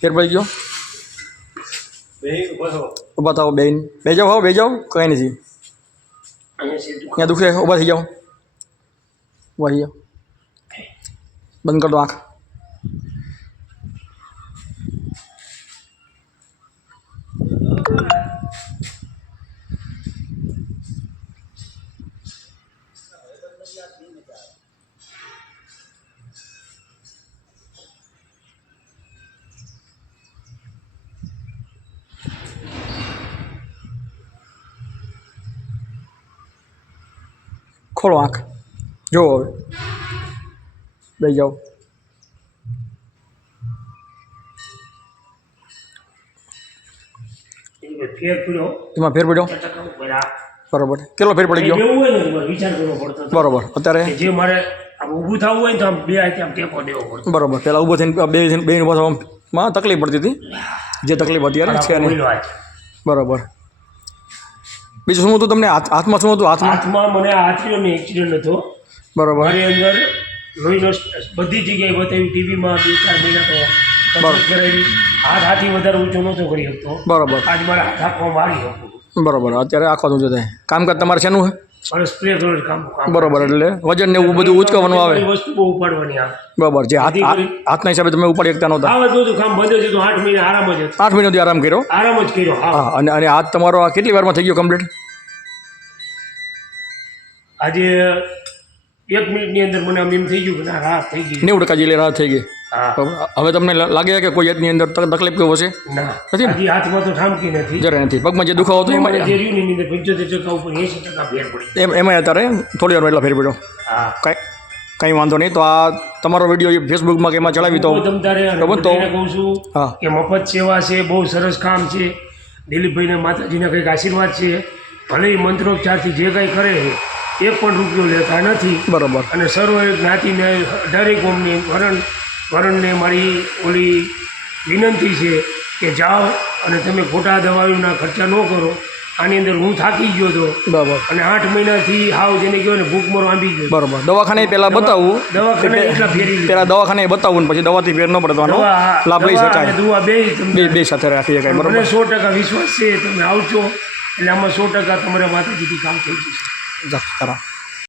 ફેર પડી ગયો ઊભા થાઓ બેન બે જાઓ હો બે જાઓ કંઈ નથી ત્યાં દુખે ઊભા થઈ જાઓ ઊભા થઈ જાઓ બંધ કર દો આંખ ખોલો આંખ જુઓ હવે બે જાઓ એમાં ફેર પડ્યો બરાબર કેટલો ફેર પડી ગયો બરાબર અત્યારે જે મારે ઊભું થવું હોય ને તો આમ બે હાથે આમ ટેકો દેવો પડતો બરાબર પહેલાં ઊભો થઈને બે ઊભા થવામાં તકલીફ પડતી હતી જે તકલીફ અત્યારે છે નહીં બરાબર બીજું શું હતું તમને હાથમાં શું હતું હાથમાં મને હાથીઓનો એક્સિડન્ટ હતો બરાબર મારી અંદર લોહીનો બધી જગ્યાએ બતાવી ટીવીમાં 2-4 મહિના તો કસરત કરાવી હાથથી વધારે ઊંચો નહોતો કરી શકતો બરાબર આજ મારા હાથ આંખમાં મારી શકું બરાબર અત્યારે આખો ઊંચો થાય કામકાજ તમારે શેનું છે અને સ્પ્રે કલર કામ બરાબર એટલે વજન ને એવું બધું ઉચકવાનું આવે વસ્તુ બહુ ઉપાડવાની આવે બરાબર જે હાથના હિસાબે તમે ઉપાડી શકતા નહોતા આ બધું કામ બંધ હતું 8 મહિના આરામ જ હતો 8 મહિનાથી આરામ કર્યો હા અને હાથ તમારો આ કેટલી વારમાં થઈ ગયો કમ્પ્લીટ આજે 1 મિનિટની અંદર મને એમ થઈ ગયું કે ના રાહત થઈ ગઈ 90% જેટલી રાહત થઈ ગઈ હવે તમને લાગે કે કોઈ જાતની અંદર તકલીફ કેવું હશે નથી હજી હાથમાં તો ઠામકી નથી જરા નથી પગમાં જે દુખાવો હતો એમાં જે રહ્યું ની અંદર 75% ઉપર 80% ફેર પડી એમાં અત્યારે થોડી વારમાં એટલા ફેર પડ્યો કંઈ વાંધો નહીં તો આ તમારો વિડીયો ફેસબુકમાં કે એમાં ચડાવી તો કહું છું કે મફત સેવા છે બહુ સરસ કામ છે દિલીપભાઈના માતાજીના કંઈક આશીર્વાદ છે ભલે મંત્રોચ્ચારથી જે કંઈ કરે એક પણ રૂપિયો લેતા નથી બરાબર અને સર્વ જ્ઞાતિને દરેક કોમની વરણને મારી ઓલી વિનંતી છે કે જાઓ અને તમે ખોટા દવાઓના ખર્ચા ન કરો આની અંદર હું થાકી ગયો હતો બરાબર અને 8 મહિનાથી હાવ જેને કહેવાય ને ભૂખમરો આંબી ગયો બરાબર દવાખાને પહેલાં બતાવવું દવાખાને એટલા ફેરી પહેલાં દવાખાને બતાવવું ને પછી દવાથી ફેર ન પડે તો આનો લાભ લઈ શકાય દવા બે સાથે રાખી શકાય બરાબર મને 100% વિશ્વાસ છે તમે આવજો એટલે આમાં 100% તમારા માતાજીથી કામ થઈ જશે ખરા